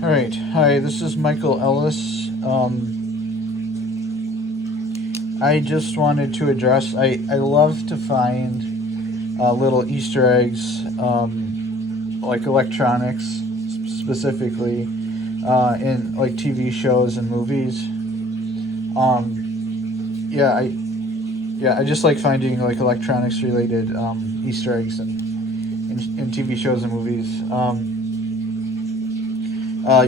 All right. Hi, this is Michael Ellis. I just wanted to address. I love to find little Easter eggs, like electronics specifically, in like TV shows and movies. Yeah, I just like finding like electronics related Easter eggs in TV shows and movies.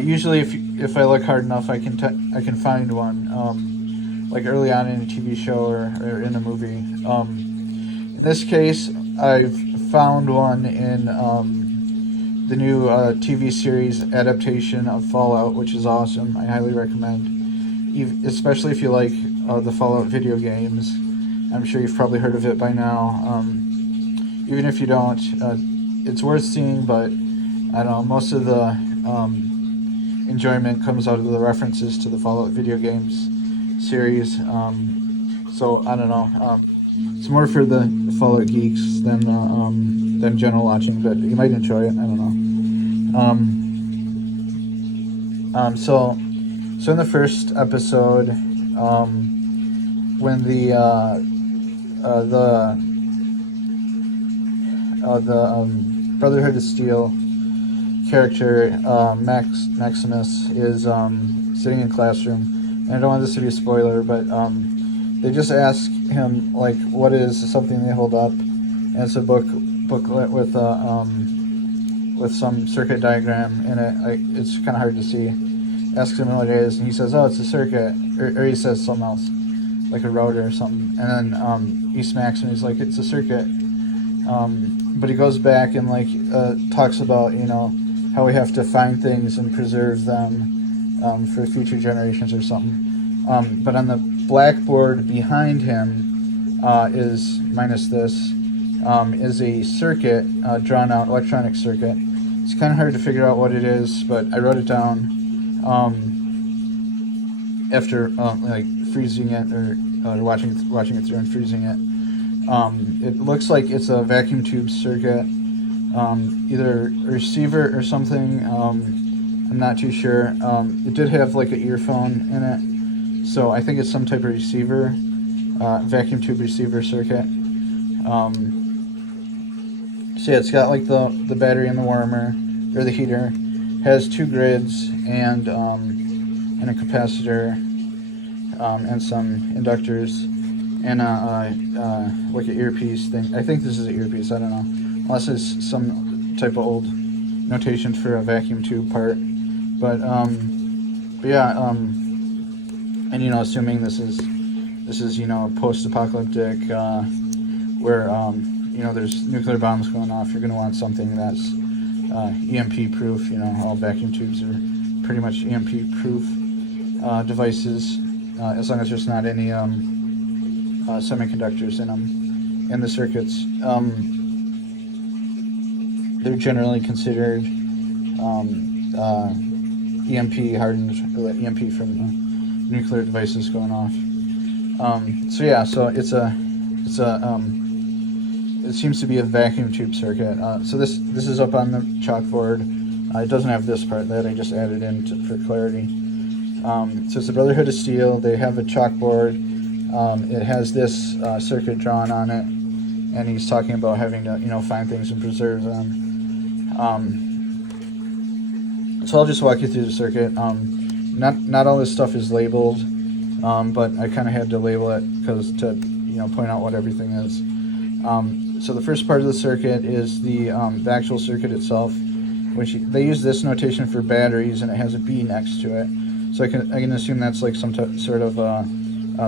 Usually, if I look hard enough, I can find one. Like early on in a TV show or in a movie. In this case, I've found one in the new TV series adaptation of Fallout, which is awesome. I highly recommend, especially if you like the Fallout video games. I'm sure you've probably heard of it by now. Even if you don't, it's worth seeing, but I don't know, most of the enjoyment comes out of the references to the Fallout video games series. So I don't know. It's more for the Fallout geeks than general watching, but you might enjoy it. I don't know. So in the first episode, when the Brotherhood of Steel character Maximus is sitting in classroom. And I don't want this to be a spoiler, but they just ask him like, what is something they hold up, and it's a booklet with some circuit diagram in it. It's kind of hard to see. Asks him what it is, and he says, "Oh, it's a circuit," or he says something else, like a rotor or something. And then he smacks him. He's like, "It's a circuit." But he goes back and like talks about how we have to find things and preserve them for future generations or something. But on the blackboard behind him is minus this is a circuit, drawn out electronic circuit. It's kind of hard to figure out what it is, but I wrote it down after like freezing it or watching it through and freezing it. It looks like it's a vacuum tube circuit, either a receiver or something. I'm not too sure. It did have like an earphone in it, so I think it's some type of receiver, vacuum tube receiver circuit. So yeah, it's got like the battery and the warmer or the heater, has two grids and a capacitor, and some inductors, and like an earpiece thing. I think this is an earpiece. I don't know, unless it's some type of old notation for a vacuum tube part. But yeah, and assuming this is post-apocalyptic, where there's nuclear bombs going off, you're going to want something that's EMP proof. All vacuum tubes are pretty much EMP proof devices, as long as there's not any semiconductors in them, in the circuits. They're generally considered EMP hardened, EMP from nuclear devices going off. So yeah, so it seems to be a vacuum tube circuit. So this is up on the chalkboard. It doesn't have this part that I just added in for clarity. So it's the Brotherhood of Steel. They have a chalkboard. It has this circuit drawn on it, and he's talking about having to find things and preserve them. So I'll just walk you through the circuit. Not all this stuff is labeled, but I kind of had to label it to point out what everything is. So the first part of the circuit is the actual circuit itself, which they use this notation for batteries, and it has a B next to it. So I can assume that's like some sort of a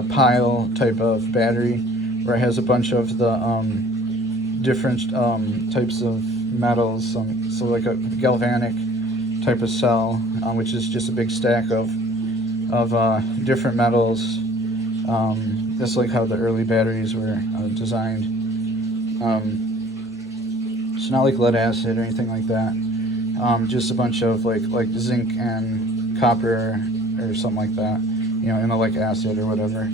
pile type of battery, where it has a bunch of the different types of metals. So like a galvanic type of cell, which is just a big stack of different metals. That's like how the early batteries were designed. It's not like lead acid or anything like that. Just a bunch of like zinc and copper or something like that, in a like acid or whatever,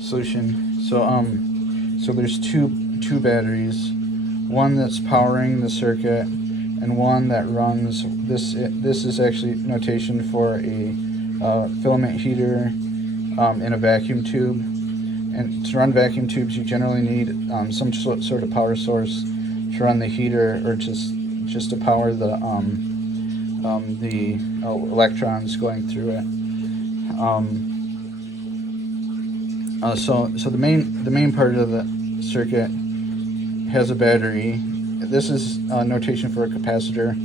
solution. So there's two batteries, one that's powering the circuit, and one that runs this. This is actually notation for a filament heater in a vacuum tube. And to run vacuum tubes, you generally need some sort of power source to run the heater, or just to power the electrons going through it. So the main part of the circuit has a battery. This is notation for a capacitor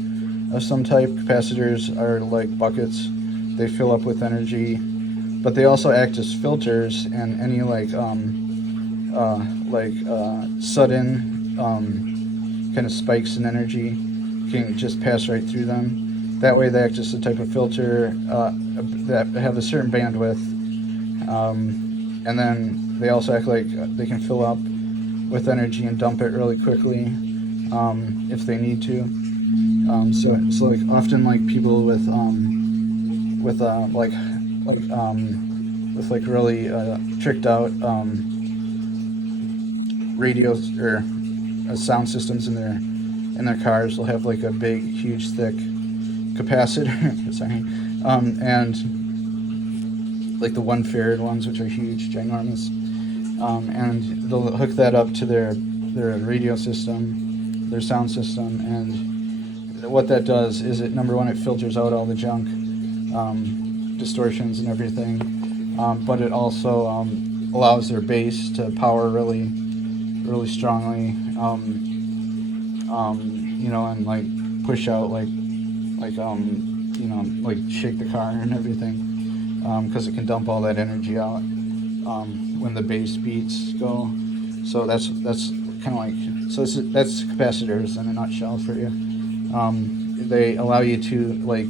of some type. Capacitors are like buckets; they fill up with energy, but they also act as filters, and any sudden kind of spikes in energy can just pass right through them. That way, they act as a type of filter that have a certain bandwidth, and then they also act like they can fill up with energy and dump it really quickly if they need to. So like often like people with really tricked out radios or sound systems in their cars will have like a big, huge, thick capacitor. Sorry, and like the 1 farad ones, which are huge, ginormous, and they'll hook that up to their radio system, their sound system, and what that does is number one, it filters out all the junk, distortions and everything, but it also allows their bass to power really strongly, and like push out like shake the car and everything, because it can dump all that energy out when the bass beats go. So that's kind of like, that's capacitors in a nutshell for you. They allow you to like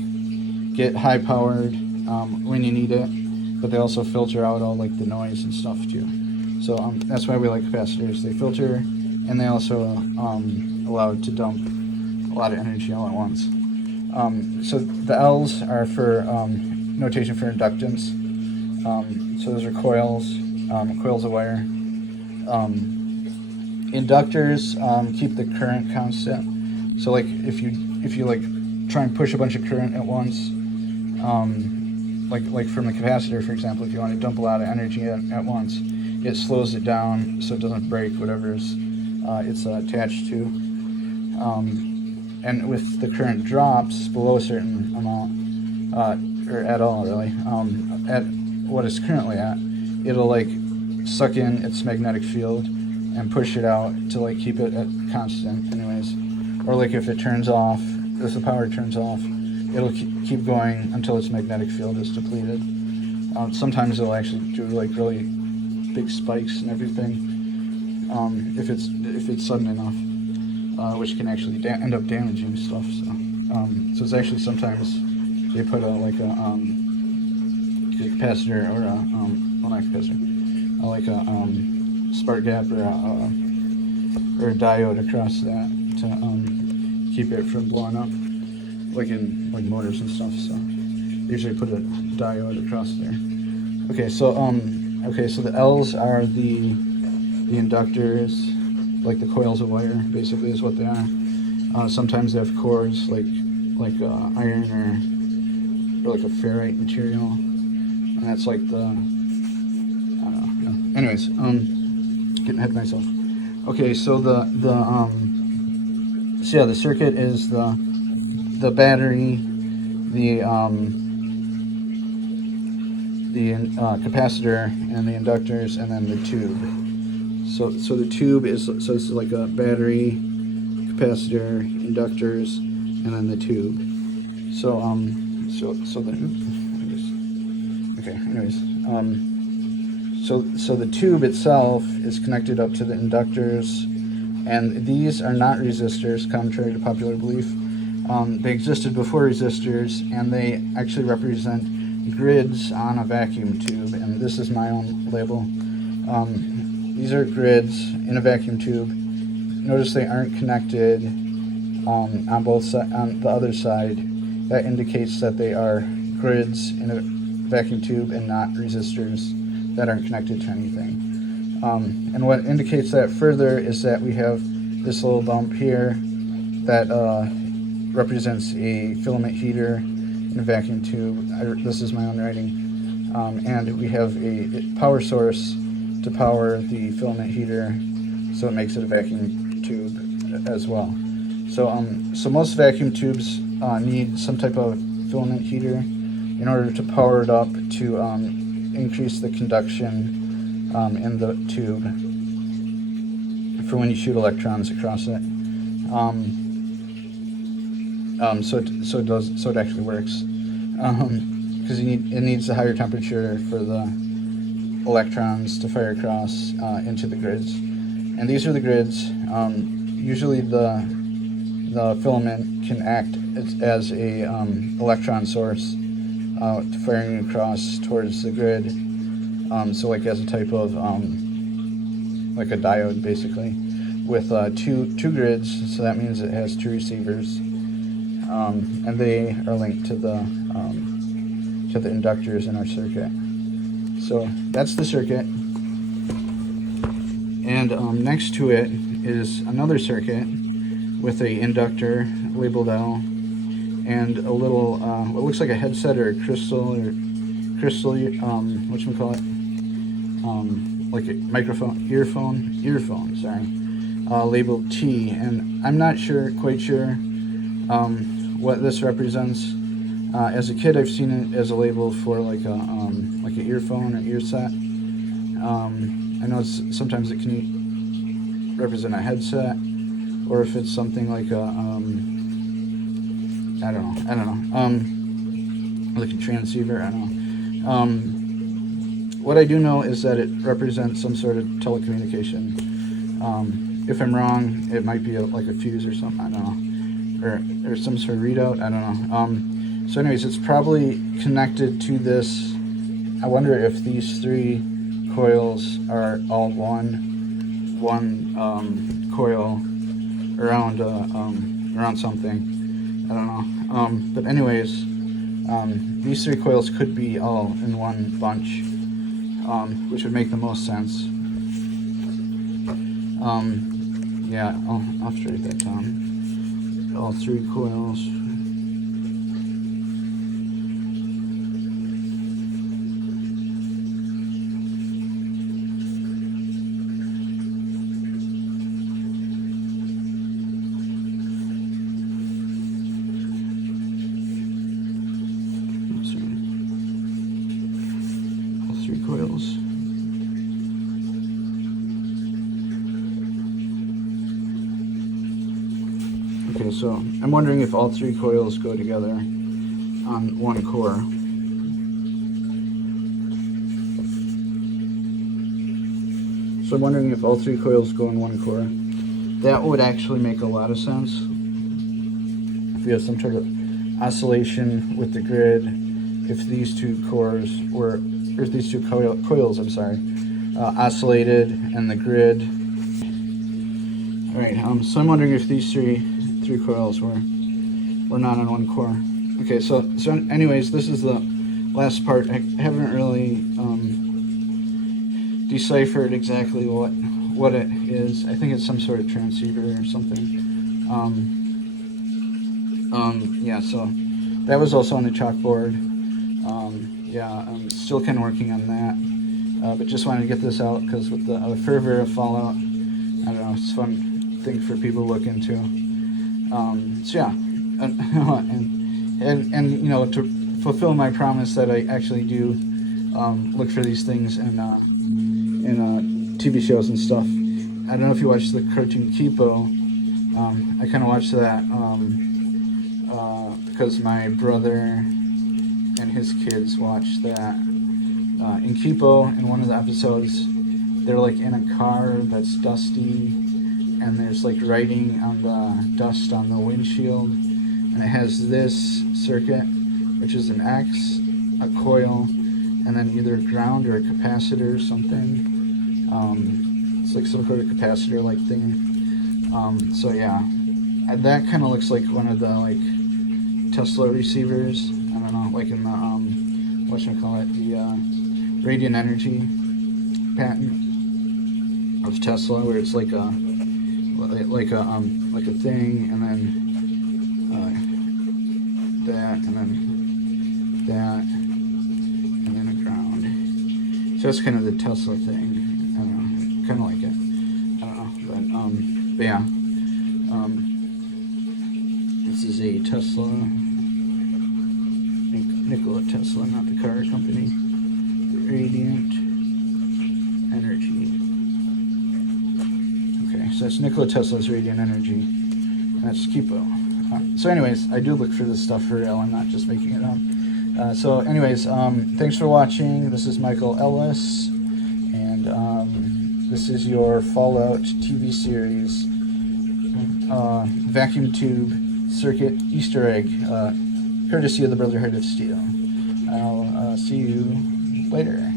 get high powered when you need it, but they also filter out all like the noise and stuff too. So that's why we like capacitors. They filter, and they also allow it to dump a lot of energy all at once. So the L's are for notation for inductance. So those are coils of wire. Inductors keep the current constant. So like if you like try and push a bunch of current at once, like from the capacitor, for example, if you want to dump a lot of energy at once, it slows it down so it doesn't break whatever it's attached to. And with the current drops below a certain amount, or at all really, at what it's currently at, it'll like suck in its magnetic field and push it out to like keep it at constant anyways. Or like if it turns off, if the power turns off, it'll keep going until its magnetic field is depleted. Sometimes it'll actually do like really big spikes and everything, if it's sudden enough, which can actually end up damaging stuff. So it's actually sometimes they put a capacitor or not capacitor, like a spark gap or a diode across that to keep it from blowing up, like in like motors and stuff. So they usually put a diode across there. Okay, so the L's are the inductors, like the coils of wire, basically is what they are. Sometimes they have cores like iron or like a ferrite material, and that's like the, I don't know. Anyways, getting ahead of myself. Okay, so the circuit is the battery, the capacitor and the inductors, and then the tube. So the tube is, so this is like a battery, capacitor, inductors, and then the tube. So the tube itself is connected up to the inductors, and these are not resistors, contrary to popular belief. They existed before resistors, and they actually represent grids on a vacuum tube, and this is my own label. These are grids in a vacuum tube. Notice they aren't connected on both sides. On the other side, that indicates that they are grids in a vacuum tube and not resistors that aren't connected to anything. And what indicates that further is that we have this little bump here that represents a filament heater and a vacuum tube. This is my own writing. And we have a power source to power the filament heater, so it makes it a vacuum tube as well. So most vacuum tubes need some type of filament heater in order to power it up to increase the conduction in the tube for when you shoot electrons across it. So it actually works. Because it needs a higher temperature for the electrons to fire across into the grids. And these are the grids. Usually the filament can act as a electron source firing across towards the grid. So like as a type of like a diode basically, with two grids. So that means it has two receivers, and they are linked to the inductors in our circuit. So that's the circuit, and next to it is another circuit with a inductor labeled L and a little what looks like a headset or a crystal whatchamacallit, like a microphone, earphone, sorry, labeled T, and I'm not quite sure what this represents. As a kid, I've seen it as a label for like an earphone or ear set. I know sometimes it can represent a headset, or if it's something like a I don't know, like a transceiver. I don't know. What I do know is that it represents some sort of telecommunication. If I'm wrong, it might be like a fuse or something. I don't know, or some sort of readout. I don't know. So anyways, it's probably connected to this. I wonder if these three coils are all one coil around something. I don't know. But anyways, these three coils could be all in one bunch, which would make the most sense. Yeah, I'll have to write that down. All three coils. Coils. Okay, so I'm wondering if all three coils go together on one core. So I'm wondering if all three coils go in one core. That would actually make a lot of sense. If you have some sort of oscillation with the grid, if these two cores were, or if these two coils, I'm sorry, oscillated and the grid. All right, so I'm wondering if these three coils were not on one core. Okay, so anyways, this is the last part. I haven't really deciphered exactly what it is. I think it's some sort of transceiver or something. Yeah, so that was also on the chalkboard. Yeah, I'm still kind of working on that, but just wanted to get this out because with the fervor of Fallout, I don't know, it's a fun thing for people to look into. So yeah, and you know, to fulfill my promise that I actually do look for these things in TV shows and stuff. I don't know if you watched the cartoon Kipo. I kind of watched that because my brother and his kids watched that. In Kipo, in one of the episodes, they're like in a car that's dusty, and there's like writing on the dust on the windshield, and it has this circuit, which is an X, a coil, and then either ground or a capacitor or something. It's like some sort of capacitor like thing. So yeah, that kind of looks like one of the like Tesla receivers. I don't know, like in the whatchamacallit, the radiant energy patent of Tesla, where it's like a thing, and then that, and then that, and then a ground. So that's kind of the Tesla thing. I don't know, kind of like it. I don't know, but yeah. This is a Tesla, Nikola Tesla, not the car company. Radiant Energy. Okay, so that's Nikola Tesla's Radiant Energy. That's Kipo. So anyways, I do look for this stuff for real. I'm not just making it up. So anyways, thanks for watching. This is Michael Ellis, and this is your Fallout TV series vacuum tube circuit Easter egg, courtesy of the Brotherhood of Steel. I'll see you later.